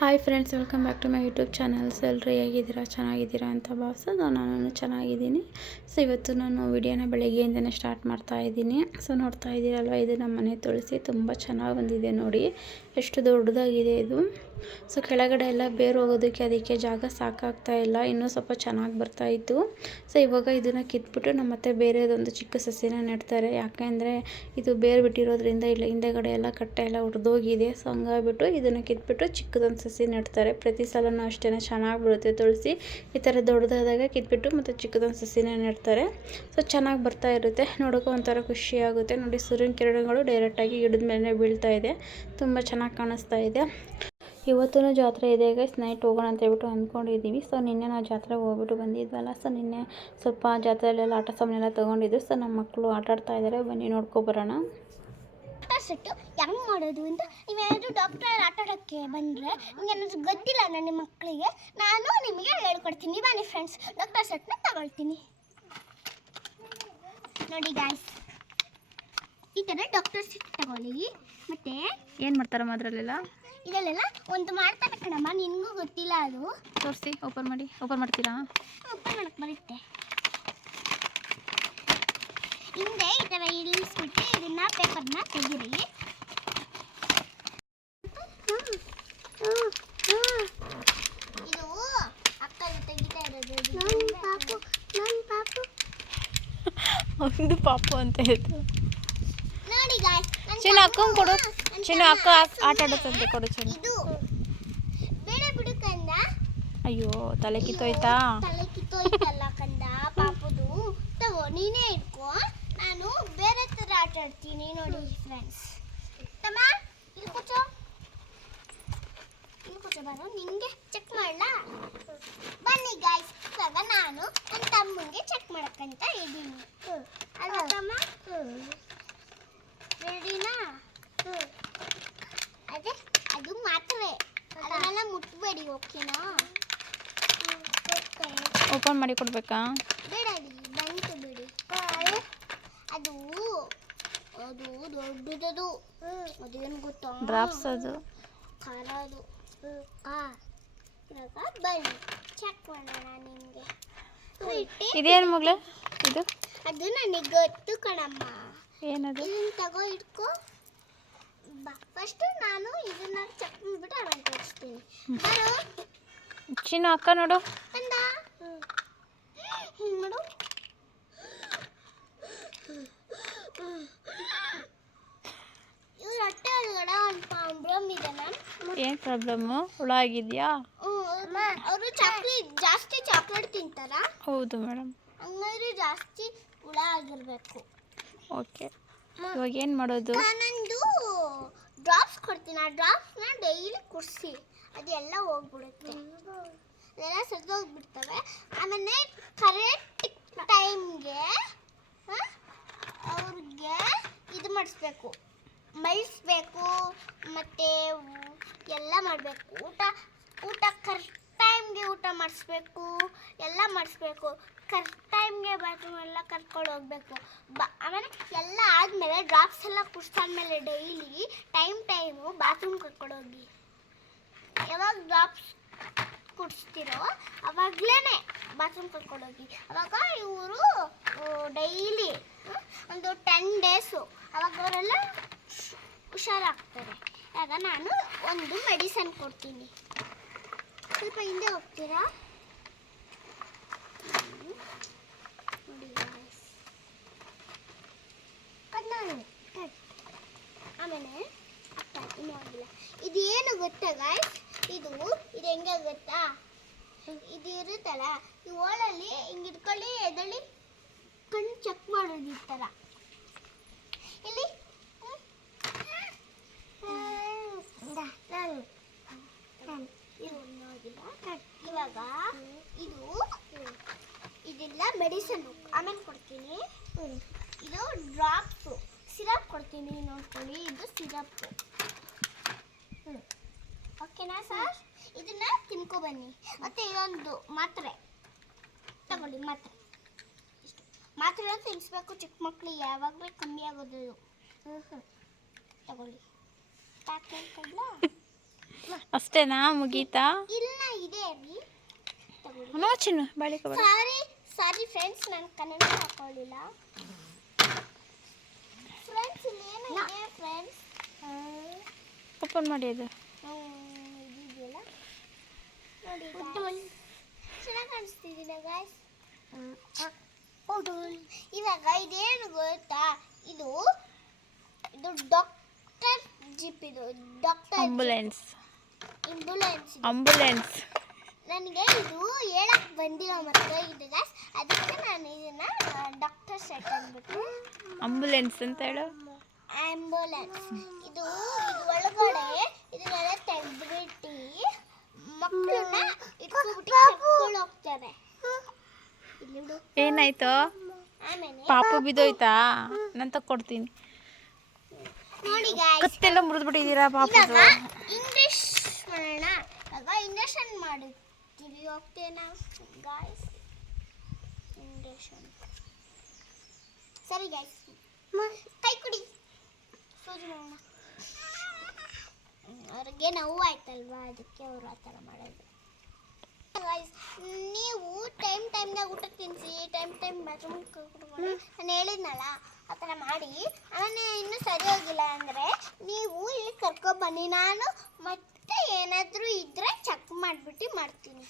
Hi friends, welcome back to my YouTube channels. ಎಲ್ಲರೂ ಹೇಗಿದ್ದೀರಾ? ಚೆನ್ನಾಗಿದ್ದೀರಾ ಅಂತ ಭಾವಿಸೋದು ನಾನು ಚೆನ್ನಾಗಿದ್ದೀನಿ. ಸೊ ಇವತ್ತು ನಾನು ವಿಡಿಯೋನ ಬೆಳಗ್ಗೆಯಿಂದನೇ ಸ್ಟಾರ್ಟ್ ಮಾಡ್ತಾ ಇದ್ದೀನಿ. ಸೊ ನೋಡ್ತಾ ಇದ್ದೀರಲ್ವ, ಇದು ನಮ್ಮ ಮನೆ ತುಳಸಿ ತುಂಬ ಚೆನ್ನಾಗಿ ಬಂದಿದೆ ನೋಡಿ, ಎಷ್ಟು ದೊಡ್ಡದಾಗಿದೆ ಇದು. ಸೊ ಕೆಳಗಡೆ ಎಲ್ಲ ಬೇರು ಹೋಗೋದಕ್ಕೆ ಅದಕ್ಕೆ ಜಾಗ ಸಾಕಾಗ್ತಾ ಇಲ್ಲ, ಇನ್ನೂ ಸ್ವಲ್ಪ ಚೆನ್ನಾಗಿ ಬರ್ತಾಯಿತ್ತು. ಸೊ ಇವಾಗ ಇದನ್ನು ಕಿತ್ಬಿಟ್ಟು ನಮ್ಮ ಮತ್ತೆ ಬೇರೆದೊಂದು ಚಿಕ್ಕ ಸಸಿನ ನೆಡ್ತಾರೆ. ಯಾಕೆಂದರೆ ಇದು ಬೇರು ಬಿಟ್ಟಿರೋದ್ರಿಂದ ಇಲ್ಲ ಹಿಂದೆಗಡೆ ಎಲ್ಲ ಕಟ್ಟೆ ಎಲ್ಲ ಉರಿದೋಗಿದೆ. ಸೊ ಹಂಗಾಗ್ಬಿಟ್ಟು ಇದನ್ನು ಕಿತ್ಬಿಟ್ಟು ಚಿಕ್ಕದೊಂದು ಸಸಿ ನೆಡ್ತಾರೆ. ಪ್ರತಿ ಸಲನೂ ಅಷ್ಟೇ ಚೆನ್ನಾಗಿ ಬರುತ್ತೆ ತುಳಸಿ. ಈ ಥರ ದೊಡ್ಡದಾದಾಗ ಕಿತ್ಬಿಟ್ಟು ಮತ್ತು ಚಿಕ್ಕದೊಂದು ಸಸಿನ ನೆಡ್ತಾರೆ. ಸೊ ಚೆನ್ನಾಗಿ ಬರ್ತಾ ಇರುತ್ತೆ, ನೋಡೋಕೆ ಒಂಥರ ಖುಷಿಯಾಗುತ್ತೆ ನೋಡಿ. ಸೂರ್ಯನ ಕಿರಣಗಳು ಡೈರೆಕ್ಟಾಗಿ ಗಿಡದ ಮೇಲೆ ಬೀಳ್ತಾ ಇದೆ, ತುಂಬ ಚೆನ್ನಾಗಿ ಕಾಣಿಸ್ತಾ ಇದೆ. ಇವತ್ತೂ ಜಾತ್ರೆ ಇದೆ ಗೈಸ್, ನೈಟ್ ಹೋಗೋಣ ಅಂತ ಹೇಳ್ಬಿಟ್ಟು ಅಂದ್ಕೊಂಡಿದ್ದೀವಿ. ಸೊ ನಿನ್ನೆ ನಾವು ಜಾತ್ರೆಗೆ ಹೋಗ್ಬಿಟ್ಟು ಬಂದಿದ್ವಲ್ಲ, ಸೊ ನಿನ್ನೆ ಸ್ವಲ್ಪ ಜಾತ್ರೆಯಲ್ಲೆಲ್ಲ ಆಟ ಸಾಮಾನೆಲ್ಲ ತೊಗೊಂಡಿದ್ದು. ಸೊ ನಮ್ಮ ಮಕ್ಕಳು ಆಟ ಆಡ್ತಾ ಇದ್ದಾರೆ, ಬನ್ನಿ ನೋಡ್ಕೊಬರೋಣ. ಸೆಟ್ಟು ಹೆಂಗೆ ಮಾಡೋದು ಅಂತ ನೀವೇನಾದರೂ ಡಾಕ್ಟರ್ ಆಟ ಆಡೋಕ್ಕೆ ಬಂದರೆ ನಿಮಗೇನಾದರೂ ಗೊತ್ತಿಲ್ಲ ನನ್ನ ಮಕ್ಕಳಿಗೆ, ನಾನು ನಿಮಗೆ ಹೇಳ್ಕೊಡ್ತೀನಿ. ಬನ್ನಿ ಫ್ರೆಂಡ್ಸ್, ಡಾಕ್ಟರ್ ಸೆಟ್ನ ತಗೊಳ್ತೀನಿ ನೋಡಿ ಗಾಯ್ಸ್. ಈ ಥರ ಡಾಕ್ಟರ್ ಸೆಟ್ ತಗೊಳ್ಳಿ. ಮತ್ತು ಏನು ಮಾಡ್ತಾರಮ್ಮ ಅದರಲ್ಲೆಲ್ಲ? ಇದರಲ್ಲೆಲ್ಲ ಒಂದು ಮಾಡ್ತಾರೆ ಕಣಮ್ಮ, ನಿನಗೂ ಗೊತ್ತಿಲ್ಲ ಅದು. ತೋರಿಸಿ, ಓಪನ್ ಮಾಡ್ತೀರಾ? ಓಪನ್ ಮಾಡಕ್ಕೆ ಬರುತ್ತೆ. ಹಿಂದೆ ಈ ಥರ ಇಳಿಸ್ಬಿಟ್ಟು ಇದನ್ನ ಪೇಪರ್ನ ತೆಗೀರಿ. ಇದು ಅಕ್ಕ ತೆಗಿತಾ ಇರೋದು. ಒಂದು ಪಾಪು ಅಂತ ಹೇಳ್ತು ನೋಡಿ ಗಾಯ್ಸ್, ಚಿನ್ನ ಅಕ್ಕಂಗೆ ಕೊಡು. ಚಿನ್ನ ಅಕ್ಕ ಆಟ ಆಡುತ್ತಂತೆ, ಕೊಡು ಚಿನ್ನ. ಇದು ಬೇಡ ಬಿಡು ಕಂದ. ಅಯ್ಯೋ ತಲೆ ಕಿತ್ತೋಯ್ತಾ? ತಲೆ ಕಿತ್ತೋಯ್ತಲ್ಲ ಕಂದ ಪಾಪುದು. ತಗೋ ನೀನೇ ಇಟ್ಕೋ, ನಾನು ಬೇರೆ ಥರ ಆಟ ಆಡ್ತೀನಿ ನೋಡಿ ಫ್ರೆಂಡ್ಸ್. ತಮ್ಮ ಇಲ್ಲಿ ಕೂಚೋ ಬಾರೋ, ನಿಂಗೆ ಚೆಕ್ ಮಾಡಲಾ? ಬನ್ನಿ ಗಾಯ್ಸ್, ಇವಾಗ ನಾನು ನನ್ನ ತಮ್ಮಂಗೆ ಚೆಕ್ ಮಾಡಕ್ಕಂತ ಇದ್ದೀನಿ ಅಲ್ವಾ ತಮ್ಮ? ರೆಡಿನಾ? ಅದೇ ಅದು ಮಾತ್ರವೇ, ಅದನ್ನೆಲ್ಲ ಮುಟ್ಬೇಡಿ, ಓಕೆನಾ? ಓಪನ್ ಮಾಡಿ ಕೊಡ್ಬೇಕಾ? ಬೇಡಡಿ, ಬಂತು ಬಿಡಿ. ಅದು ಅದು ದೊಡ್ಡದದು, ಅದೇನು ಗೊತ್ತಾ? ಡ್ರಾಪ್ಸ್ ಅದು ಖಾರ ಅದು. ಇವಾಗ ಬನ್ನಿ ಚೆಕ್ ಮಾಡೋಣ ನಿಮಗೆ. ಇದೇನು ಮಗಳ ಇದು? ಅದು ನನಗೆ ಗೊತ್ತು ಕಣಮ್ಮ. ಏನದು? ಇದನ್ನ ತಗೋ ಇಟ್ಕೋ ಬಾ. ಫಸ್ಟು ನಾನು ಇದನ್ನ ಚೆಕ್ ಮಾಡಿಬಿಟ್ಟು ಆಮೇಲೆ ತೋರಿಸ್ತೀನಿ. ಬರೋ ಚಿನ್ನ ಅಕ್ಕ ನೋಡು ಅಂದ ಹಿಂಗೆ ಮಾಡು. ಇವ್ರ ಹೊಟ್ಟೆ ಒಳಗಡೆ ಒಂದು ಪ್ರಾಬ್ಲಮ್ ಇದೆ ಮ್ಯಾಮ್. ಏನು ಪ್ರಾಬ್ಲಮ್ಮು? ಹುಳ ಆಗಿದೆಯಾ? ಅವರು ಜಾಸ್ತಿ ಚಾಕ್ಲೇಟ್ ತಿಂತಾರ? ಹೌದು ಮೇಡಮ್. ಹಂಗಾದ್ರೆ ಜಾಸ್ತಿ ಹುಳ ಆಗಿರಬೇಕು. ಓಕೆ, ಇವಾಗ ಏನು ಮಾಡೋದು? ನಾನೊಂದು ಡ್ರಾಪ್ಸ್ ಕೊಡ್ತೀನಿ, ಆ ಡ್ರಾಪ್ಸ್ನ ಡೈಲಿ ಕುಡಿಸಿ, ಅದೆಲ್ಲ ಹೋಗ್ಬಿಡುತ್ತೆ, ಅದೆಲ್ಲ ಸರಿದೋಗ್ಬಿಡ್ತವೆ. ಆಮೇಲೆ ಕರೆಕ್ಟ್ ಟೈಮ್ಗೆ ಅವ್ರಿಗೆ ಇದು ಮಾಡಿಸ್ಬೇಕು, ಮಳಿಸ್ಬೇಕು, ಮತ್ತು ಎಲ್ಲ ಮಾಡಬೇಕು. ಊಟ ಕರೆಕ್ಟ್ ಟೈಮ್ಗೆ ಊಟ ಮಾಡಿಸ್ಬೇಕು, ಎಲ್ಲ ಮಾಡಿಸ್ಬೇಕು. ಕರೆಕ್ಟ್ ಟೈಮ್ಗೆ ಬಾತ್ರೂಮ್ ಎಲ್ಲ ಕರ್ಕೊಂಡು ಹೋಗ್ಬೇಕು. ಆಮೇಲೆ ಎಲ್ಲ ಆದಮೇಲೆ ಡ್ರಾಪ್ಸ್ ಎಲ್ಲ ಕುಡಿಸಾದ್ಮೇಲೆ ಡೈಲಿ ಟೈಮು ಬಾತ್ರೂಮ್ ಕರ್ಕೊಂಡು ಹೋಗಿ. ಯಾವಾಗ ಡ್ರಾಪ್ಸ್ ಕುಡಿಸ್ತಿರೋ ಅವಾಗಲೇ ಬಾತ್ರೂಮ್ ಕರ್ಕೊಂಡೋಗಿ. ಅವಾಗ ಇವರು ಡೈಲಿ ಒಂದು 10 ಡೇಸು ಅವಾಗ ಅವರೆಲ್ಲ ಹುಷಾರಾಗ್ತಾರೆ. ಆಗ ನಾನು ಒಂದು ಮೆಡಿಸನ್ ಕೊಡ್ತೀನಿ, ಸ್ವಲ್ಪ ಹಿಂದೆ ಹೋಗ್ತೀರಾ? ನೋಡಿ ಆಮೇಲೆ ಇನ್ನೂ ಆಗಿಲ್ಲ. ಇದೇನು ಗೊತ್ತಾ ಗಾಯ್ಸ್, ಇದು ಹೆಂಗೆ ಗೊತ್ತಾ? ಇದು ಇರುತ್ತಲ್ಲ, ಈ ಓಳಲ್ಲಿ ಹಿಂಗೆ ಇಟ್ಕೊಳ್ಳಿ, ಎದಳಿ ಕಣ್ಣು ಚೆಕ್ ಮಾಡೋದು ಈ ಥರ. ಇಲ್ಲಿ ಇವಾಗ ಇದೆಲ್ಲ ಮೆಡಿಸನ್ನು ಆಮೇಲೆ ಕೊಡ್ತೀನಿ. ಇದು ಡ್ರಾಪ್ಸು, ಸಿರಪ್ ಕೊಡ್ತೀನಿ ನೋಡ್ಕೊಳ್ಳಿ, ಇದು ಸಿರಪ್ಪು. ಓಕೆನಾ ಸರ್? ಇದನ್ನ ತಿನ್ಕೊ ಬನ್ನಿ. ಮತ್ತು ಇದೊಂದು ಮಾತ್ರೆ ತಗೊಳ್ಳಿ, ಮಾತ್ರೆ ತಿನ್ನಿಸ್ಬೇಕು ಚಿಕ್ಕ ಮಕ್ಕಳಿಗೆ, ಯಾವಾಗಲೂ ಕಮ್ಮಿ ಆಗೋದು. ತಗೊಳ್ಳಿ, ಪ್ಯಾಕ್ ಮಾಡ್ಕೊಳ್ಳ. ಅಷ್ಟೇನಾ ಮುಗೀತಾ? ಇಲ್ಲ ಇದೆ ರೀ. ನೋ ಚಿನ್ನು ಬಾಳಿಕೆ ಬೇಡ. ಸಾರಿ ಫ್ರೆಂಡ್ಸ್, ನಾನು ಕನ್ನಡ ಹಾಕೊಳ್ಳಿಲ್ಲ ಫ್ರೆಂಡ್ಸ್. ಇಲ್ಲಿ ಏನು ಇದೆ ಫ್ರೆಂಡ್ಸ್? ಓಪನ್ ಮಾಡಿ ಅದು. ಇದೆಯಲ್ಲ ನೋಡಿ, ಚೆನ್ನಾಗಿ ಕಾಣಿಸ್ತಿದ್ದೀನ ಗಾಯ್ಸ್. ಇವಾಗ ಇದೇನು ಗೊತ್ತಾ, ಇದು ಡಾಕ್ಟರ್ ಜಿಪ್. ಇದು ಡಾಕ್ಟರ್ ಆಂಬುಲೆನ್ಸ್. ನನಗೆ ಇದು ಹೇಳಕ್ ಬಂದಿಲ್ಲ ಮತ್ತೆ ಇದು ಗಾಯ್ಸ್, ಅದಕ್ಕೆ ನಾನು ಇದನ್ನ ಡಾಕ್ಟರ್ ಸೆಟ್ ಅಂದ್ಬಿಟ್ಟು ಆಂಬುಲೆನ್ಸ್ ಅಂತ ಹೇಳು. ಆಂಬುಲೆನ್ಸ್. ಇದು ಒಳಗಡೆ ಇದನ್ನೆಲ್ಲ ತೆಗೆದ್ಬಿಟ್ಟು ಮಕ್ಕಳನ್ನ ಇಟ್ಕೊಂಡ್ಬಿಟ್ಟು ಕರ್ಕೊಂಡು ಹೋಗ್ತಾರೆ. ಏನಾಯ್ತು? ಆಮೇಲೆ ಪಾಪು ಬಿದ್ದೋಯ್ತಾ? ನಾನು ತಕ್ಕೊಡ್ತೀನಿ. ನೋಡಿ ಗಾಯ್ಸ್, ಕತ್ತೆಲ್ಲ ಮುರಿದ್ಬಿಟ್ಟಿದ್ದೀರಾ ಪಾಪುದು. ಇಂಗ್ಲಿಷ್ ಮಾಡೋಣ. ಇವಾಗ ಇಂಜೆಕ್ಷನ್ ಮಾಡ್ತೀವಿ. ಓಕೆನಾ ಗಾಯ್ಸ್? ಇಂಜೆಕ್ಷನ್ ಸರಿ ಗಾಯ್ಸ್, ಕೈ ಕುಡಿ, ಸೂಜಿ ಮಾಡೋಣ. ಅವ್ರಿಗೆ ನೋವು ಆಯ್ತಲ್ವಾ, ಅದಕ್ಕೆ ಅವರು ಆ ಥರ ಮಾಡೋದು. ನೀವು ಟೈಮ್ದಾಗ ಊಟ ತಿನ್ನಿಸಿ, ಟೈಮ್ ಬಾತ್ರೂಮ್ ಕುಟ್ಕೊಳ್ಳಿ. ನಾನು ಹೇಳಿದ್ನಲ್ಲ ಆ ಥರ ಮಾಡಿ. ಆಮೇಲೆ ಇನ್ನೂ ಸರಿ ಹೋಗಿಲ್ಲ ಅಂದರೆ ನೀವು ಇಲ್ಲಿ ಕರ್ಕೊಬನ್ನಿ. ನಾನು ಮತ್ತೆ ಏನಾದರೂ ಇದ್ದರೆ ಚೆಕ್ ಮಾಡಿಬಿಟ್ಟು ಮಾಡ್ತೀನಿ.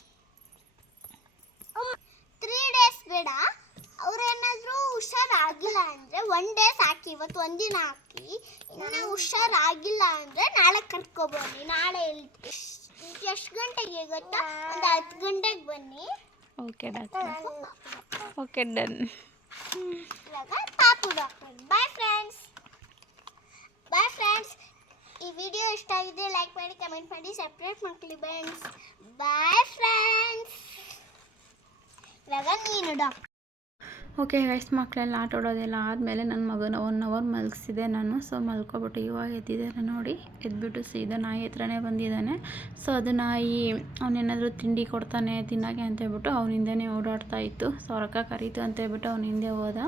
3 ಡೇಸ್ ಬೇಡ. ಅವ್ರೇನಾದರೂ ಹುಷಾರಾಗಿಲ್ಲ ಅಂದರೆ 1 ಡೇ ಸಾಕಿ. ಇವತ್ತು ಒಂದಿನ ಹಾಕಿ. ಇನ್ನು ಹುಷಾರಾಗಿಲ್ಲ ಅಂದರೆ ನಾಳೆ ಕರ್ಕೊಬನ್ನಿ. ನಾಳೆ ಎಷ್ಟು ಗಂಟೆಗೆ ಗೊತ್ತಾ? ಒಂದು 10 ಗಂಟೆಗೆ ಬನ್ನಿ. Okay doctor. Okay done. ಇವಾಗ ಪಾಪು ಡಾಕ್ಟರ್. Bye friends. ಈ ವಿಡಿಯೋ ಇಷ್ಟ ಆಗಿದೆ ಲೈಕ್ ಮಾಡಿ, ಕಮೆಂಟ್ ಮಾಡಿ, ಸಬ್ಸ್ಕ್ರೈಬ್ ಮಾಡ್ಕೊಳ್ಳಿ ಫ್ರೆಂಡ್ಸ್. Bye friends. ಇವಾಗ ನೀನು ಡಾಕ್ಟರ್. ಓಕೆ ಗೈಸ್, ಮಕ್ಕಳೆಲ್ಲ ಆಟ ಆಡೋದೆಲ್ಲ ಆದಮೇಲೆ ನನ್ನ ಮಗನ 1 ಅವರ್ ಮಲಗಿಸಿದೆ ನಾನು. ಸೊ ಮಲ್ಕೊಬಿಟ್ಟು ಇವಾಗ ಎದ್ದಿದ್ದಾನೆ ನೋಡಿ. ಎದ್ಬಿಟ್ಟು ಸೀದಾ ನಾಯಿ ಹತ್ರನೇ ಬಂದಿದ್ದಾನೆ. ಸೊ ಅದು ನಾಯಿ ಅವನೇನಾದರೂ ತಿಂಡಿ ಕೊಡ್ತಾನೆ ತಿನ್ನೋಕ್ಕೆ ಅಂತೇಳ್ಬಿಟ್ಟು ಅವನ ಹಿಂದೆನೇ ಓಡಾಡ್ತಾ ಇತ್ತು. ಸೊ ಅವ್ರ ಅಕ್ಕ ಕರೀತು ಅಂತೇಳ್ಬಿಟ್ಟು ಅವ್ನ ಹಿಂದೆ ಹೋದ.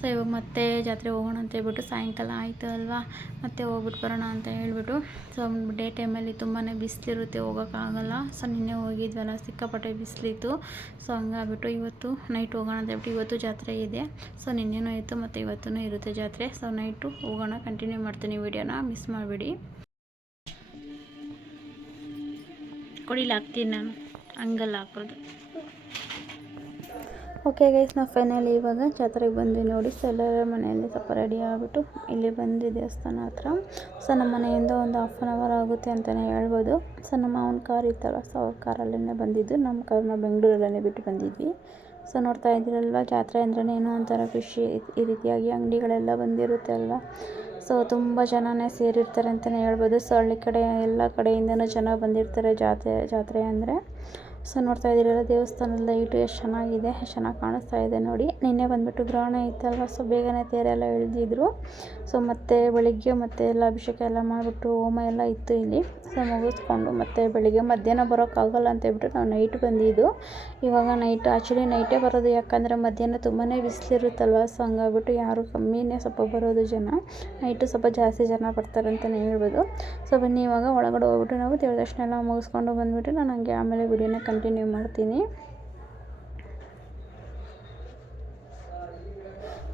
ಸೊ ಇವಾಗ ಮತ್ತೆ ಜಾತ್ರೆ ಹೋಗೋಣ ಅಂತೇಳ್ಬಿಟ್ಟು ಸಾಯಂಕಾಲ ಆಯಿತು ಅಲ್ವಾ, ಮತ್ತೆ ಹೋಗ್ಬಿಟ್ಟು ಬರೋಣ ಅಂತ ಹೇಳ್ಬಿಟ್ಟು. ಸೊ ಡೇ ಟೈಮಲ್ಲಿ ತುಂಬಾ ಬಿಸಿಲಿರುತ್ತೆ, ಹೋಗೋಕ್ಕಾಗಲ್ಲ. ಸೊ ನಿನ್ನೆ ಹೋಗಿದ್ವಲ್ಲ, ಸಿಕ್ಕಾಪಟ್ಟೆ ಬಿಸಿಲಿತ್ತು. ಸೊ ಹಂಗಾಗ್ಬಿಟ್ಟು ಇವತ್ತು ನೈಟ್ ಹೋಗೋಣ ಅಂತೇಳ್ಬಿಟ್ಟು ಇವತ್ತು ಜಾತ್ರೆ ಇದೆ. ಸೊ ನಿನ್ನೆನೂ ಇತ್ತು ಮತ್ತು ಇವತ್ತೂ ಇರುತ್ತೆ ಜಾತ್ರೆ. ಸೊ ನೈಟು ಹೋಗೋಣ, ಕಂಟಿನ್ಯೂ ಮಾಡ್ತೀನಿ ವಿಡಿಯೋನ, ಮಿಸ್ ಮಾಡಿಬಿಡಿ. ಕೊಡಿಲಿ ಹಾಕ್ತೀನಿ ನಾನು, ಹಂಗಲ್ಲ ಹಾಕೋದು. ಓಕೆ ಗೈಸ್, ನಾವು ಫೈನಲಿ ಇವಾಗ ಜಾತ್ರೆಗೆ ಬಂದ್ವಿ ನೋಡಿ. ಸೊ ಎಲ್ಲರ ಮನೆಯಲ್ಲಿ ಸ್ವಲ್ಪ ರೆಡಿ ಆಗಿಬಿಟ್ಟು ಇಲ್ಲಿ ಬಂದು ದೇವಸ್ಥಾನ ಹತ್ರ. ಸೊ ನಮ್ಮ ಮನೆಯಿಂದ ಒಂದು 1/2 hour ಆಗುತ್ತೆ ಅಂತಲೇ ಹೇಳ್ಬೋದು. ಸೊ ನಮ್ಮ ಅವನ ಕಾರ್ ಇತ್ತಲ್ಲ, ಸೊ ಅವ್ರ ಕಾರಲ್ಲೇ ಬಂದಿದ್ದು. ನಮ್ಮ ಕಾರ್ನ ಬೆಂಗಳೂರಲ್ಲೇ ಬಿಟ್ಟು ಬಂದಿದ್ವಿ. ಸೊ ನೋಡ್ತಾ ಇದ್ದೀರಲ್ವ, ಜಾತ್ರೆ ಅಂದ್ರೆ ಏನೋ ಒಂಥರ ಖುಷಿ. ಈ ರೀತಿಯಾಗಿ ಅಂಗಡಿಗಳೆಲ್ಲ ಬಂದಿರುತ್ತೆ ಅಲ್ವಾ. ಸೊ ತುಂಬ ಜನನೇ ಸೇರಿರ್ತಾರೆ ಅಂತಲೇ ಹೇಳ್ಬೋದು. ಸೊ ಹಳ್ಳಿ ಕಡೆ ಎಲ್ಲ ಕಡೆಯಿಂದನೂ ಜನ ಬಂದಿರ್ತಾರೆ ಜಾತ್ರೆ ಅಂದರೆ. ಸೊ ನೋಡ್ತಾ ಇದ್ದೀರಲ್ಲ, ದೇವಸ್ಥಾನದ ಲೈಟು ಎಷ್ಟು ಚೆನ್ನಾಗಿದೆ, ಎಷ್ಟು ಚೆನ್ನಾಗಿ ಕಾಣಿಸ್ತಾ ಇದೆ ನೋಡಿ. ನಿನ್ನೆ ಬಂದುಬಿಟ್ಟು ಗ್ರಹಣ ಇತ್ತಲ್ವ, ಸೊ ಬೇಗನೆ ತೇರೆಲ್ಲ ಎಳೆದಿದ್ರು. ಸೊ ಮತ್ತೆ ಬೆಳಿಗ್ಗೆ ಮತ್ತೆ ಎಲ್ಲ ಅಭಿಷೇಕ ಎಲ್ಲ ಮಾಡಿಬಿಟ್ಟು ಹೋಮ ಎಲ್ಲ ಇತ್ತು ಇಲ್ಲಿ. ಸೊ ಮುಗಿಸ್ಕೊಂಡು ಮತ್ತೆ ಬೆಳಿಗ್ಗೆ ಮಧ್ಯಾಹ್ನ ಬರೋಕ್ಕಾಗಲ್ಲ ಅಂತೇಳ್ಬಿಟ್ಟು ನಾವು ನೈಟ್ ಬಂದಿದ್ದು. ಇವಾಗ ಆ್ಯಕ್ಚುಲಿ ನೈಟೇ ಬರೋದು, ಯಾಕಂದರೆ ಮಧ್ಯಾಹ್ನ ತುಂಬಾ ಬಿಸಿಲಿರುತ್ತಲ್ವ. ಸೊ ಹಂಗಾಗ್ಬಿಟ್ಟು ಯಾರು ಕಮ್ಮಿನೇ ಸ್ವಲ್ಪ ಬರೋದು ಜನ. ನೈಟು ಸ್ವಲ್ಪ ಜಾಸ್ತಿ ಜನ ಬರ್ತಾರೆ ಅಂತಲೇ ಹೇಳ್ಬೋದು. ಸೊ ಬನ್ನಿ ಇವಾಗ ಒಳಗಡೆ ಹೋಗ್ಬಿಟ್ಟು ನಾವು ದೇವ್ರ ದರ್ಶನ ಎಲ್ಲ ಮುಗಿಸ್ಕೊಂಡು ಬಂದುಬಿಟ್ಟು ನಾನು ಹಂಗೆ ಆಮೇಲೆ ವಿಡಿಯೋನ ಕಂಟಿನ್ಯೂ ಮಾಡ್ತೀನಿ.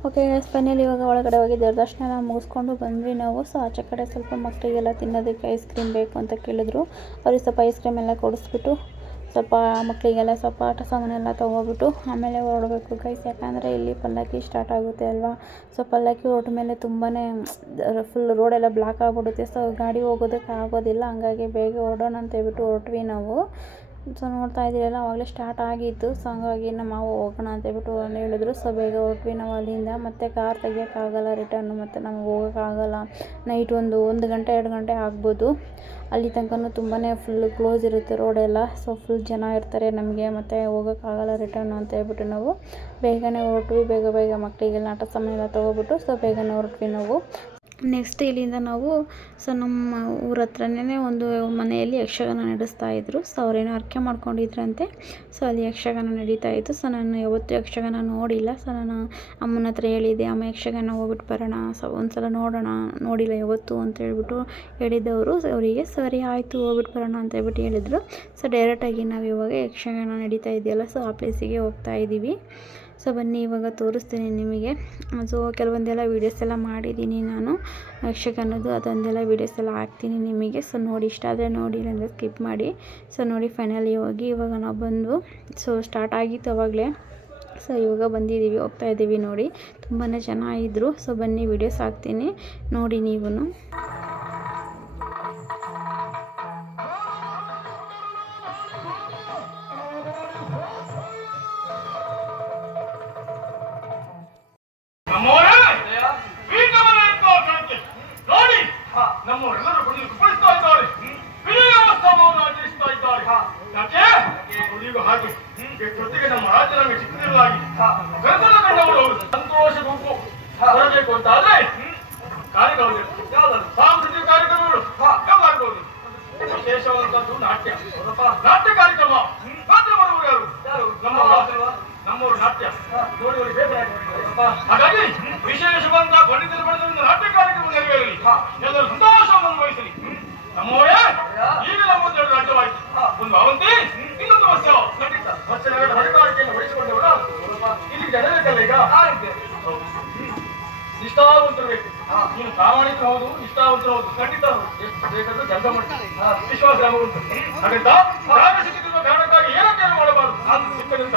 ಓಕೆ ಫೈನಲಿ ಇವಾಗ ಒಳಗಡೆ ಹೋಗಿ ದೇವ್ರ ದರ್ಶನ ಎಲ್ಲ ಮುಗಿಸ್ಕೊಂಡು ಬಂದ್ವಿ ನಾವು. ಸೊ ಆಚೆ ಕಡೆ ಸ್ವಲ್ಪ ಮಕ್ಕಳಿಗೆಲ್ಲ ತಿನ್ನೋದಕ್ಕೆ ಐಸ್ ಕ್ರೀಮ್ ಬೇಕು ಅಂತ ಕೇಳಿದ್ರು. ಅವ್ರಿಗೆ ಸ್ವಲ್ಪ ಐಸ್ ಕ್ರೀಮ್ ಎಲ್ಲ ಕೊಡಿಸ್ಬಿಟ್ಟು ಸ್ವಲ್ಪ ಮಕ್ಕಳಿಗೆಲ್ಲ ಸ್ವಲ್ಪ ಆಟ ಸಾಮಾನೆಲ್ಲ ತೊಗೊಬಿಟ್ಟು ಆಮೇಲೆ ಹೊರಡಬೇಕು ಗೈಸ್. ಯಾಕಂದರೆ ಇಲ್ಲಿ ಪಲ್ಲಕ್ಕಿ ಸ್ಟಾರ್ಟ್ ಆಗುತ್ತೆ ಅಲ್ವಾ. ಸೊ ಪಲ್ಲಕ್ಕಿ ಹೊರಟ ಮೇಲೆ ತುಂಬಾ ಫುಲ್ ರೋಡೆಲ್ಲ ಬ್ಲಾಕ್ ಆಗಿಬಿಡುತ್ತೆ. ಸೊ ಗಾಡಿ ಹೋಗೋದಕ್ಕೆ ಆಗೋದಿಲ್ಲ. ಹಂಗಾಗಿ ಬೇಗ ಹೊರಡೋಣ ಅಂತ ಹೇಳ್ಬಿಟ್ಟು ಹೊರಟ್ವಿ ನಾವು. ಸೊ ನೋಡ್ತಾ ಇದ್ದೀರಲ್ಲ, ಆವಾಗಲೇ ಸ್ಟಾರ್ಟ್ ಆಗಿತ್ತು. ಸೊ ಹಂಗಾಗಿ ನಮ್ಮ ಮಾವು ಹೋಗೋಣ ಅಂತೇಳ್ಬಿಟ್ಟು ಹೇಳಿದ್ರು. ಸೊ ಬೇಗ ಹೊರಟ್ವಿ ನಾವು ಅಲ್ಲಿಂದ. ಮತ್ತು ಕಾರ್ ತೆಗಿಯೋಕ್ಕಾಗಲ್ಲ ರಿಟರ್ನು, ಮತ್ತು ನಮಗೆ ಹೋಗೋಕ್ಕಾಗಲ್ಲ. ನೈಟ್ 1 ಗಂಟೆ 2 ಗಂಟೆ ಆಗ್ಬೋದು. ಅಲ್ಲಿ ತನಕ ತುಂಬಾ ಫುಲ್ ಕ್ಲೋಸ್ ಇರುತ್ತೆ ರೋಡೆಲ್ಲ. ಸೊ ಫುಲ್ ಜನ ಇರ್ತಾರೆ, ನಮಗೆ ಮತ್ತು ಹೋಗೋಕ್ಕಾಗಲ್ಲ ರಿಟರ್ನು ಅಂತ ಹೇಳ್ಬಿಟ್ಟು ನಾವು ಬೇಗನೆ ಹೊರಟ್ವಿ. ಬೇಗ ಮಕ್ಕಳಿಗೆಲ್ಲ ಆಟ ಸಾಮಾನೆಲ್ಲ ತೊಗೊಬಿಟ್ಟು ಸೊ ಬೇಗನೆ ಹೊರಟ್ವಿ ನಾವು. ನೆಕ್ಸ್ಟ್ ಇಲ್ಲಿಂದ ನಾವು ಸೊ ನಮ್ಮ ಊರ ಹತ್ರನೇ ಒಂದು ಮನೆಯಲ್ಲಿ ಯಕ್ಷಗಾನ ನಡೆಸ್ತಾಯಿದ್ರು. ಸೊ ಅವರೇನೋ ಅರ್ಕೆ ಮಾಡ್ಕೊಂಡಿದ್ರಂತೆ. ಸೊ ಅಲ್ಲಿ ಯಕ್ಷಗಾನ ನಡೀತಾ ಇತ್ತು. ಸೊ ನಾನು ಯಾವತ್ತೂ ಯಕ್ಷಗಾನ ನೋಡಿಲ್ಲ. ಸೊ ನಾನು ಅಮ್ಮನ ಹತ್ರ ಹೇಳಿದ್ದೆ, ಅಮ್ಮ ಯಕ್ಷಗಾನ ಹೋಗ್ಬಿಟ್ಟು ಬರೋಣ, ಸೊ ಒಂದ್ಸಲ ನೋಡೋಣ, ನೋಡಿಲ್ಲ ಯಾವತ್ತೂ ಅಂತ ಹೇಳ್ಬಿಟ್ಟು ಹೇಳಿದ್ದವರು ಅವರಿಗೆ. ಸರಿ ಆಯಿತು ಹೋಗ್ಬಿಟ್ಟು ಬರೋಣ ಅಂತ ಹೇಳ್ಬಿಟ್ಟು ಹೇಳಿದರು. ಸೊ ಡೈರೆಕ್ಟಾಗಿ ನಾವು ಇವಾಗ ಯಕ್ಷಗಾನ ನಡೀತಾ ಇದೆಯಲ್ಲ, ಸೊ ಆ ಪ್ಲೇಸಿಗೆ ಹೋಗ್ತಾ ಇದ್ದೀವಿ. ಸೊ ಬನ್ನಿ ಇವಾಗ ತೋರಿಸ್ತೀನಿ ನಿಮಗೆ. ಸೊ ಕೆಲವೊಂದೆಲ್ಲ ವೀಡಿಯೋಸ್ ಎಲ್ಲ ಮಾಡಿದ್ದೀನಿ ನಾನು ಯಕ್ಷಗಾನದ್ದು, ಅದೊಂದೆಲ್ಲ ವೀಡಿಯೋಸ್ ಎಲ್ಲ ಹಾಕ್ತೀನಿ ನಿಮಗೆ. ಸೊ ನೋಡಿ, ಇಷ್ಟ ಆದರೆ ನೋಡಿ, ಇಲ್ಲಾಂದರೆ ಸ್ಕಿಪ್ ಮಾಡಿ. ಸೊ ನೋಡಿ ಫೈನಲಿ ಇವಾಗ ನಾವು ಬಂದು ಸೊ ಸ್ಟಾರ್ಟ್ ಆಗಿತ್ತು ಅವಾಗಲೇ. ಸೊ ಇವಾಗ ಬಂದಿದ್ದೀವಿ, ಹೋಗ್ತಾ ಇದ್ದೀವಿ. ನೋಡಿ ತುಂಬಾ ಚೆನ್ನಾಗಿದ್ರು. ಸೊ ಬನ್ನಿ ವೀಡಿಯೋಸ್ ಹಾಕ್ತೀನಿ ನೋಡಿ ನೀವು. ನಮ್ಮವರೆಲ್ಲರೂ ಬಂದು ಕುಪ್ಪಳಿಸ್ತಾ ಇದ್ದಾರೆ. ವಿಜಯೋತ್ಸವವನ್ನು ಆಚರಿಸ್ತಾ ಇದ್ದಾರೆ. ಯಾಕೆ ಈಗ ಹಾಗೆ ಜೊತೆಗೆ ನಮ್ಮ ರಾಜ್ಯ ನಮಗೆ ಸಿಕ್ಕಿರಲಾಗಿ ಗಂಧದ ಕಂಡವರು ಸಂತೋಷ ಗುಂಪು ಬರಬೇಕು ಅಂತ ಆದ್ರೆ ಕಾರ್ಯಕ್ರಮ ಸಾಂಸ್ಕೃತಿಕ ಕಾರ್ಯಕ್ರಮಗಳು ಆಗ್ಬೋದು. ವಿಶೇಷವಾದಂತದ್ದು ನಾಟ್ಯ ಕಾರ್ಯಕ್ರಮ ಮಾತ್ರ ಬರುವರು ಯಾರು ನಮ್ಮವರು ನಾಟ್ಯ ನೋಡಿ ಬೇರೆ. ಹಾಗಾಗಿ ವಿಶೇಷವಾದಂತಹ ಪಂಡಿತರ ಬಡದಿಂದ ನಾಟ್ಯ ಕಾರ್ಯಕ್ರಮ ನೆರವೇರಲಿ, ಎಲ್ಲರೂ ಸಂತೋಷವನ್ನು ವಹಿಸಲಿ. ನಮ್ಮವರೇ ಈಗ ನಮ್ಮೊಂದು ರಾಜ್ಯವಾಯಿತು. ಒಂದು ಅವಂತಿ, ಇನ್ನೊಂದು ವರ್ಷ ಖಂಡಿತ ವರ್ಷಗಳ ಹೊಣೆಗಾರಿಕೆಯನ್ನು ವಹಿಸಿಕೊಂಡವರ ಇಲ್ಲಿ ಜನಬೇಕಲ್ಲ. ಈಗ ನಿಷ್ಠಾವಂತರು ಬೇಕು. ನೀನು ಪ್ರಾಮಾಣಿಕ ಹೌದು, ನಿಷ್ಠಾವಂತರು ಹೌದು, ಖಂಡಿತ ಎಷ್ಟು ಬೇಕಾದ್ರೂ ಕೆಲಸ ಮಾಡ್ತೀನಿ, ವಿಶ್ವಾಸ ಉಂಟು. ಹಾಗಂತ ಸಿಕ್ಕಿರುವ ಕಾರಣಕ್ಕಾಗಿ ಏನಕ್ಕೆ ಮಾಡಬಾರದು. ಅದು ಸಿಕ್ಕದಂತ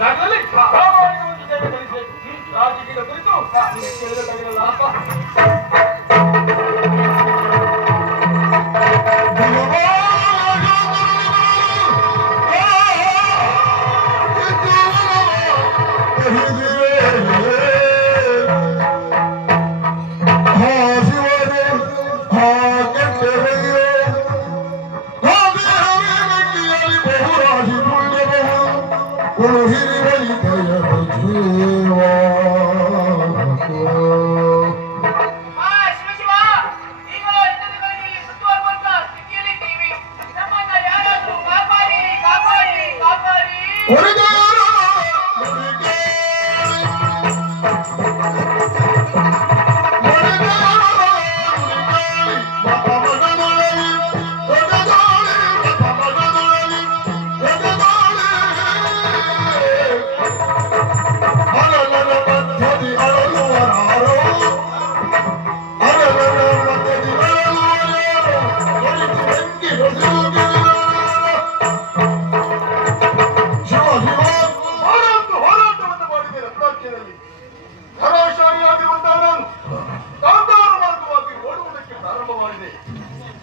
ಜಾಗದಲ್ಲಿ ಪ್ರಾಮಾಣಿಕವಾಗಿ ಸೇವೆ ಸಲ್ಲಿಸಬೇಕು. ರಾಜಕೀಯದ ಕುರಿತು ಕೇಳಬೇಕಾಗಿರಲ್ಲ.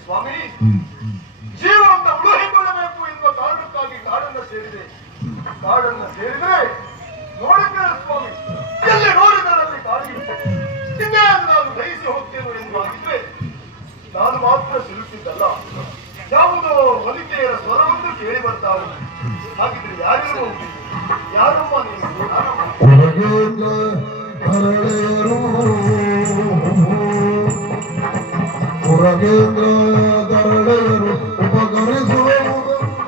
ಸ್ವಾಮಿ, ಜೀವನದ ಉಳಿಸಿಕೊಳ್ಳಬೇಕು ಎನ್ನುವ ಕಾರಣಕ್ಕಾಗಿ ಕಾಡನ್ನು ಸೇರಿದೆ. ಕಾಡನ್ನು ಸೇರಿದ್ರೆ ನೋಡಿದ್ದೇನೆ ಸ್ವಾಮಿ, ಎಲ್ಲಿ ನೋಡಿದರಲ್ಲಿ ಕಾಡಿರುತ್ತೆ. ಇನ್ನೇ ನಾನು ದಹಿಸಿ ಹೋಗ್ತೇನೆ ಎನ್ನುವಾಗಿದ್ರೆ ನಾನು ಮಾತ್ರ ಸಿಲುಕಿದ್ದಲ್ಲ, ಯಾವುದೋ ಹೊಲಿಕೆಯರ ಸ್ವರವನ್ನು ಕೇಳಿ ಬರ್ತಾವೆ. ಹಾಗಿದ್ರೆ ಯಾರಿಗೂ ಯಾರಮ್ಮ ನೀವು ಹೊರಗೇಂದ್ರ ದರಳೆಯರು ಉಪಕರಿಸುವರು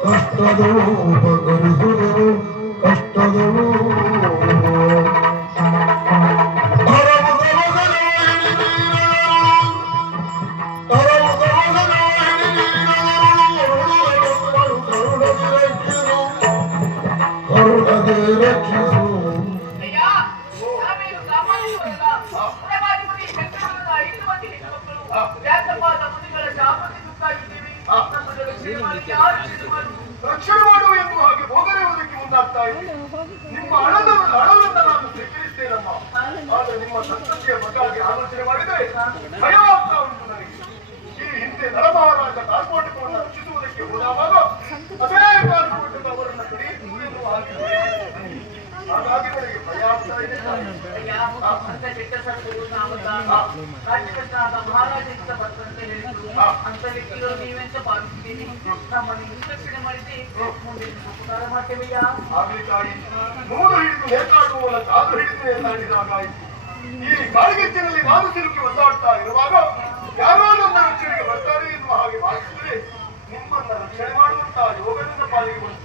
ಕಷ್ಟದಳು, ಉಪಕರಿಸುವರು ಕಷ್ಟದಳು. ರಕ್ಷಣೆ ಮಾಡುವ ಎಂದು ಹಾಗೆ ಹೋಗರೆಯುವುದಕ್ಕೆ ಮುಂದಾಗ್ತಾ ಇದೆ. ನಿಮ್ಮ ಹಣವನ್ನು ನಾನು ಸ್ವೀಕರಿಸ್ತೇನಮ್ಮ. ಆದ್ರೆ ನಿಮ್ಮ ಸಂತತಿಯ ಬಗ್ಗೆ ಆಲೋಚನೆ ಮಾಡಿದರೆ ಭಯ ಆಗ್ತಾ ಉಂಟು ನನಗೆ. ಈ ಹಿಂದೆ ನರಮಹಾರಾಜ ಕಾರ್ಕೋಟಕವನ್ನು ರಕ್ಷಿಸುವುದಕ್ಕೆ ಹೋದಾಗ ಅದೇ ಕಾರ್ಕೋಟಕ ಅವರನ್ನು ಕಡಿಯಿತು ಎಂದು ಹಾಗಾಗಿ ನನಗೆ ಭಯ ಆಗ್ತಾ ಇದೆ. ಆಗ್ಲಿಕ್ಕಾಗಿ ನೂರು ಹಿಡಿದು ನೇತಾಡುವವನ ಕಾಲು ಹಿಡಿದು ನೇತಾಡಿದಾಗಾಯಿತು. ಈ ಕಾಳಿಗೆಚ್ಚಿನಲ್ಲಿ ನಾನು ಸಿಲುಕಿ ಒದ್ದಾಡ್ತಾ ಇರುವಾಗ ಯಾರೋ ನನ್ನ ರಕ್ಷಣೆಗೆ ಬರ್ತಾರೆ ಎನ್ನುವ ಹಾಗೆ ಭಾವಿಸಿದ್ರೆ ನಿಮ್ಮನ್ನ ರಕ್ಷಣೆ ಮಾಡುವಂತ ಯೋಗ ನನ್ನ ಪಾಲಿಗೆ ಬಂತು.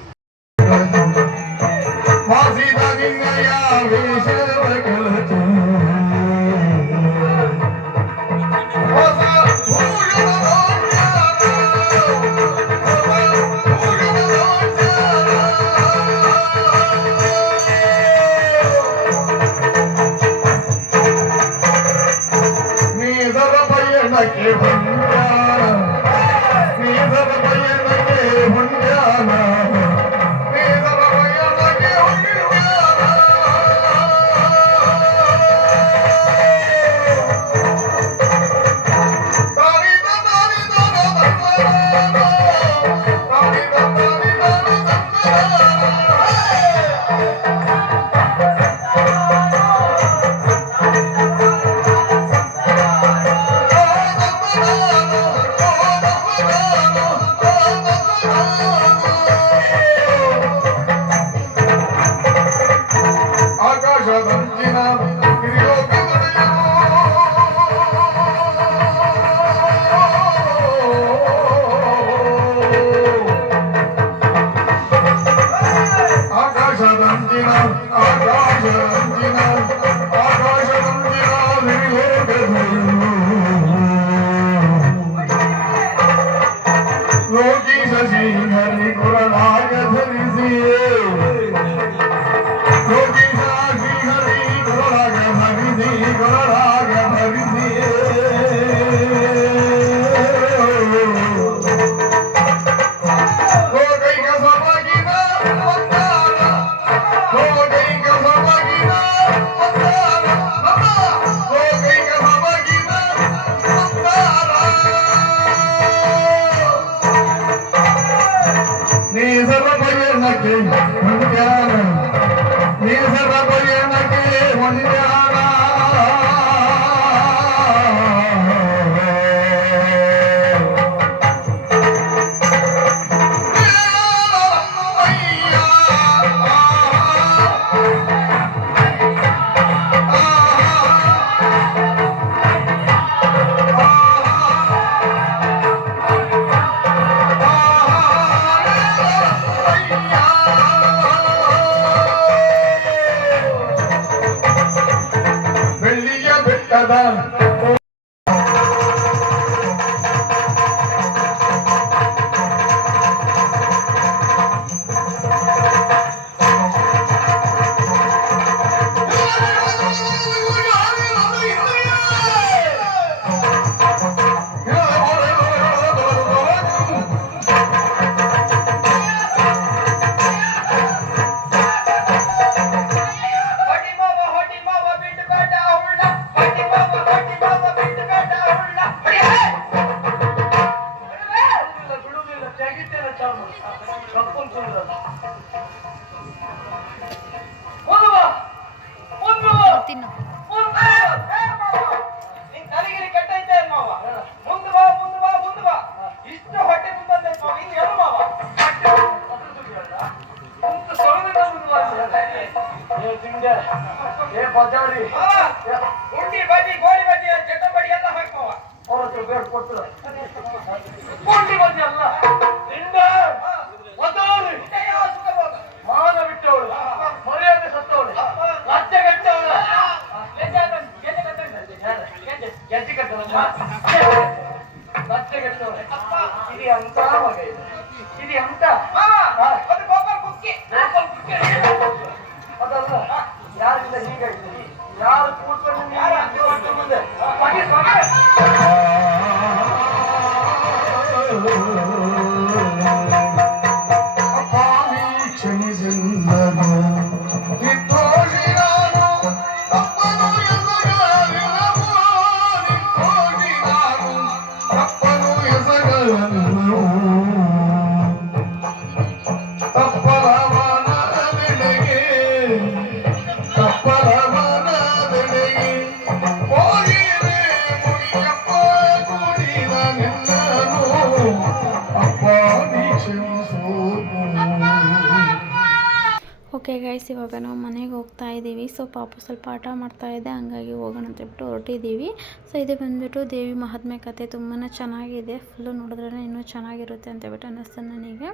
ಓಕೆ ಗೈಸ್, ಇವಾಗ ನಾವು ಮನೆಗೆ ಹೋಗ್ತಾ ಇದ್ದೀವಿ. ಸೊ ಪಾಪು ಸ್ವಲ್ಪ ಆಟ ಮಾಡ್ತಾ ಇದೆ, ಹಂಗಾಗಿ ಹೋಗೋಣ ಅಂತ ಹೇಳ್ಬಿಟ್ಟು ಹೊರಟಿದ್ದೀವಿ. ಸೊ ಇದು ಬಂದುಬಿಟ್ಟು ದೇವಿ ಮಹಾತ್ಮೆ ಕಥೆ, ತುಂಬಾ ಚೆನ್ನಾಗಿದೆ. ಫುಲ್ಲು ನೋಡಿದ್ರೇ ಇನ್ನೂ ಚೆನ್ನಾಗಿರುತ್ತೆ ಅಂತ ಹೇಳ್ಬಿಟ್ಟು ಅನ್ನಿಸ್ತು ನನಗೆ.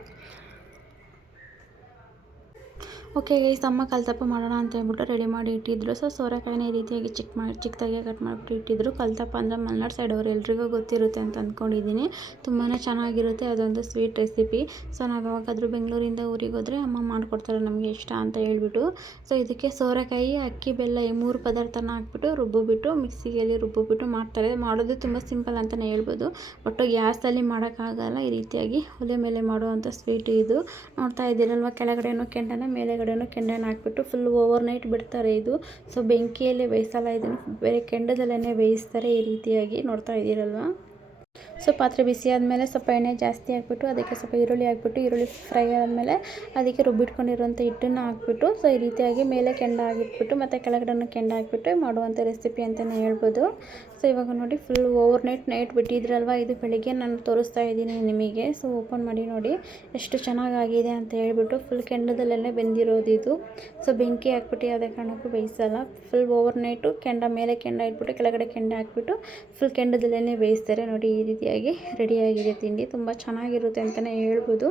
ಓಕೆ ಗೈಸ್, ಅಮ್ಮ ಕಲ್ತಪ್ಪ ಮಾಡೋಣ ಅಂತ ಹೇಳ್ಬಿಟ್ಟು ರೆಡಿ ಮಾಡಿ ಇಟ್ಟಿದ್ರು. ಸೊ ಸೋರೆಕಾಯಿನ ಈ ರೀತಿಯಾಗಿ ಚಿಕ್ಕದಾಗಿ ಕಟ್ ಮಾಡಿಬಿಟ್ಟು ಇಟ್ಟಿದ್ರು. ಕಲ್ತಪ್ಪ ಅಂದರೆ ಮಲೆನಾಡು ಸೈಡ್ ಅವರು ಎಲ್ರಿಗೂ ಗೊತ್ತಿರುತ್ತೆ ಅಂತ ಅಂದ್ಕೊಂಡಿದ್ದೀನಿ. ತುಂಬಾ ಚೆನ್ನಾಗಿರುತ್ತೆ, ಅದೊಂದು ಸ್ವೀಟ್ ರೆಸಿಪಿ. ಸೊ ನಾವು ಯಾವಾಗಾದರೂ ಬೆಂಗಳೂರಿಂದ ಊರಿಗೆ ಹೋದರೆ ಅಮ್ಮ ಮಾಡಿಕೊಡ್ತಾರೆ, ನಮಗೆ ಇಷ್ಟ ಅಂತ ಹೇಳ್ಬಿಟ್ಟು. ಸೊ ಇದಕ್ಕೆ ಸೋರೆಕಾಯಿ, ಅಕ್ಕಿ, ಬೆಲ್ಲ ಈ 3 ಪದಾರ್ಥನ ಹಾಕ್ಬಿಟ್ಟು ರುಬ್ಬಿಬಿಟ್ಟು ಮಿಕ್ಸಿಗೆಯಲ್ಲಿ ರುಬ್ಬಿಬಿಟ್ಟು ಮಾಡ್ತಾರೆ. ಮಾಡೋದು ತುಂಬ ಸಿಂಪಲ್ ಅಂತಲೇ ಹೇಳ್ಬೋದು. ಬಟ್ ಗ್ಯಾಸಲ್ಲಿ ಮಾಡೋಕ್ಕಾಗಲ್ಲ, ಈ ರೀತಿಯಾಗಿ ಒಲೆ ಮೇಲೆ ಮಾಡುವಂಥ ಸ್ವೀಟ್ ಇದು. ನೋಡ್ತಾ ಇದ್ದೀರಲ್ವ, ಕೆಳಗಡೆನೂ ಕೆಂಡನ ಮೇಲೆಗಡೆನೂ ಕೆಂಡನ ಹಾಕ್ಬಿಟ್ಟು ಫುಲ್ ಓವರ್ ನೈಟ್ ಬಿಡ್ತಾರೆ ಇದು. ಸೊ ಬೆಂಕಿಯಲ್ಲೇ ಬೇಯಿಸಲ್ಲ, ಇದನ್ನು ಬೇರೆ ಕೆಂಡದಲ್ಲೇ ಬೇಯಿಸ್ತಾರೆ ಈ ರೀತಿಯಾಗಿ. ನೋಡ್ತಾ ಇದ್ದೀರಲ್ವ. ಸೊ ಪಾತ್ರೆ ಬಿಸಿ ಆದಮೇಲೆ ಸ್ವಲ್ಪ ಎಣ್ಣೆ ಜಾಸ್ತಿ ಹಾಕ್ಬಿಟ್ಟು ಅದಕ್ಕೆ ಸ್ವಲ್ಪ ಈರುಳ್ಳಿ ಹಾಕ್ಬಿಟ್ಟು, ಈರುಳ್ಳಿ ಫ್ರೈ ಆದಮೇಲೆ ಅದಕ್ಕೆ ರುಬ್ಬಿಟ್ಕೊಂಡಿರುವಂಥ ಹಿಟ್ಟನ್ನು ಹಾಕ್ಬಿಟ್ಟು, ಸೊ ಈ ರೀತಿಯಾಗಿ ಮೇಲೆ ಕೆಂಡ ಆಗಿಟ್ಬಿಟ್ಟು ಮತ್ತು ಕೆಳಗಡೆನೂ ಕೆಂಡ ಹಾಕ್ಬಿಟ್ಟು ಮಾಡುವಂಥ ರೆಸಿಪಿ ಅಂತಲೇ ಹೇಳ್ಬೋದು. ಸೊ ಇವಾಗ ನೋಡಿ, ಫುಲ್ ಓವರ್ ನೈಟ್ ಬಿಟ್ಟಿದ್ರಲ್ವ, ಇದು ಬೆಳಿಗ್ಗೆ ನಾನು ತೋರಿಸ್ತಾ ಇದ್ದೀನಿ ನಿಮಗೆ. ಸೊ ಓಪನ್ ಮಾಡಿ ನೋಡಿ ಎಷ್ಟು ಚೆನ್ನಾಗಾಗಿದೆ ಅಂತ ಹೇಳ್ಬಿಟ್ಟು. ಫುಲ್ ಕೆಂಡದಲ್ಲೇ ಬೆಂದಿರೋದು ಇದು. ಸೊ ಬೆಂಕಿ ಹಾಕ್ಬಿಟ್ಟು ಯಾವುದೇ ಕಾರಣಕ್ಕೂ ಬೇಯಿಸಲ್ಲ. ಫುಲ್ ಓವರ್ ನೈಟು ಕೆಂಡ ಮೇಲೆ ಕೆಂಡ ಇಟ್ಬಿಟ್ಟು ಕೆಳಗಡೆ ಕೆಂಡ ಹಾಕ್ಬಿಟ್ಟು ಫುಲ್ ಕೆಂಡದಲ್ಲೇ ಬೇಯಿಸ್ತಾರೆ ನೋಡಿ. ಈ ರೀತಿಯಾಗಿ ರೆಡಿಯಾಗಿದೆ ತಿಂಡಿ, ತುಂಬ ಚೆನ್ನಾಗಿರುತ್ತೆ ಅಂತಲೇ ಹೇಳ್ಬೋದು.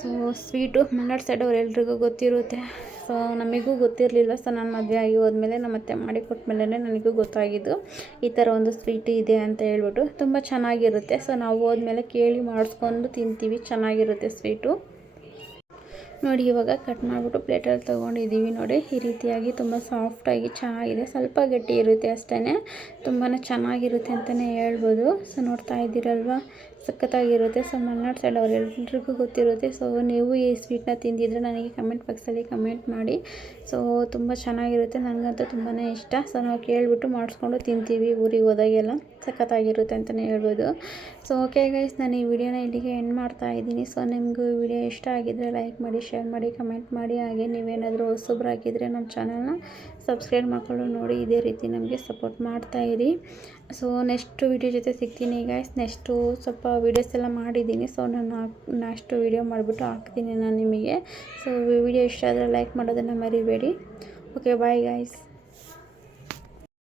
ಸೊ ಸ್ವೀಟು ಮಲೆನಾಡು ಸೈಡ್ ಅವ್ರು ಎಲ್ರಿಗೂ ಗೊತ್ತಿರುತ್ತೆ. ಸೊ ನಮಗೂ ಗೊತ್ತಿರಲಿಲ್ಲ. ಸೊ ನಾನು ಮದುವೆ ಆಗಿ ಹೋದ್ಮೇಲೆ ನಮ್ಮ ಅತ್ತೆ ಮಾಡಿಕೊಟ್ಮೇಲೆ ನನಗೂ ಗೊತ್ತಾಗಿದ್ದು ಈ ಥರ ಒಂದು ಸ್ವೀಟ್ ಇದೆ ಅಂತ ಹೇಳ್ಬಿಟ್ಟು. ತುಂಬ ಚೆನ್ನಾಗಿರುತ್ತೆ. ಸೊ ನಾವು ಹೋದ್ಮೇಲೆ ಕೇಳಿ ಮಾಡಿಸ್ಕೊಂಡು ತಿಂತೀವಿ, ಚೆನ್ನಾಗಿರುತ್ತೆ ಸ್ವೀಟು. ನೋಡಿ ಇವಾಗ ಕಟ್ ಮಾಡಿಬಿಟ್ಟು ಪ್ಲೇಟಲ್ಲಿ ತೊಗೊಂಡಿದ್ದೀವಿ ನೋಡಿ. ಈ ರೀತಿಯಾಗಿ ತುಂಬ ಸಾಫ್ಟಾಗಿ ಚೆನ್ನಾಗಿದೆ, ಸ್ವಲ್ಪ ಗಟ್ಟಿ ಇರುತ್ತೆ ಅಷ್ಟೇ, ತುಂಬಾ ಚೆನ್ನಾಗಿರುತ್ತೆ ಅಂತಲೇ ಹೇಳ್ಬೋದು. ಸೊ ನೋಡ್ತಾ ಇದ್ದೀರಲ್ವ, ಸಖತ್ತಾಗಿರುತ್ತೆ. ಸೊ ಮಲೆನಾಡು ಸೈಡ್ ಅವ್ರು ಎಲ್ರಿಗೂ ಗೊತ್ತಿರುತ್ತೆ. ಸೊ ನೀವು ಈ ಸ್ವೀಟ್ನ ತಿಂದಿದ್ರೆ ನನಗೆ ಕಮೆಂಟ್ ಬಾಕ್ಸಲ್ಲಿ ಕಮೆಂಟ್ ಮಾಡಿ. ಸೊ ತುಂಬ ಚೆನ್ನಾಗಿರುತ್ತೆ, ನನಗಂತೂ ತುಂಬಾ ಇಷ್ಟ. ಸೊ ನಾವು ಕೇಳಿಬಿಟ್ಟು ಮಾಡಿಸ್ಕೊಂಡು ತಿಂತೀವಿ ಊರಿಗೆ ಹೋದಾಗೆಲ್ಲ, ಸಖತ್ತಾಗಿರುತ್ತೆ ಅಂತಲೇ ಹೇಳ್ಬೋದು. ಸೊ ಓಕೆ ಗೈಸ್, ನಾನು ಈ ವಿಡಿಯೋನ ಇಲ್ಲಿಗೆ ಎಂಡ್ ಮಾಡ್ತಾ ಇದ್ದೀನಿ. ಸೊ ನಿಮಗೂ ಈ ವಿಡಿಯೋ ಇಷ್ಟ ಆಗಿದ್ದರೆ ಲೈಕ್ ಮಾಡಿ, ಶೇರ್ ಮಾಡಿ, ಕಮೆಂಟ್ ಮಾಡಿ. ಹಾಗೆ ನೀವೇನಾದರೂ ಹೊಸಬ್ರಾಗಿದ್ದರೆ ನಮ್ಮ ಚಾನಲ್ನ ಸಬ್ಸ್ಕ್ರೈಬ್ ಮಾಡಿಕೊಂಡು ನೋಡಿ. ಇದೇ ರೀತಿ ನಮಗೆ ಸಪೋರ್ಟ್ ಮಾಡ್ತಾಯಿರಿ. ಸೊ ನೆಕ್ಸ್ಟ್ ವಿಡಿಯೋ ಜೊತೆ ಸಿಗ್ತೀನಿ ಗೈಸ್. ನೆಕ್ಸ್ಟು ಸ್ವಲ್ಪ ವೀಡಿಯೋಸ್ ಎಲ್ಲ ಮಾಡಿದ್ದೀನಿ. ಸೊ ನಾನು ನೆಕ್ಸ್ಟ್ ವಿಡಿಯೋ ಮಾಡಿಬಿಟ್ಟು ಹಾಕ್ತೀನಿ ನಾನು ನಿಮಗೆ. ಸೊ ವಿಡಿಯೋ ಇಷ್ಟ ಆದರೆ ಲೈಕ್ ಮಾಡೋದನ್ನು ಮರಿಬೇಡಿ. Okay, bye guys.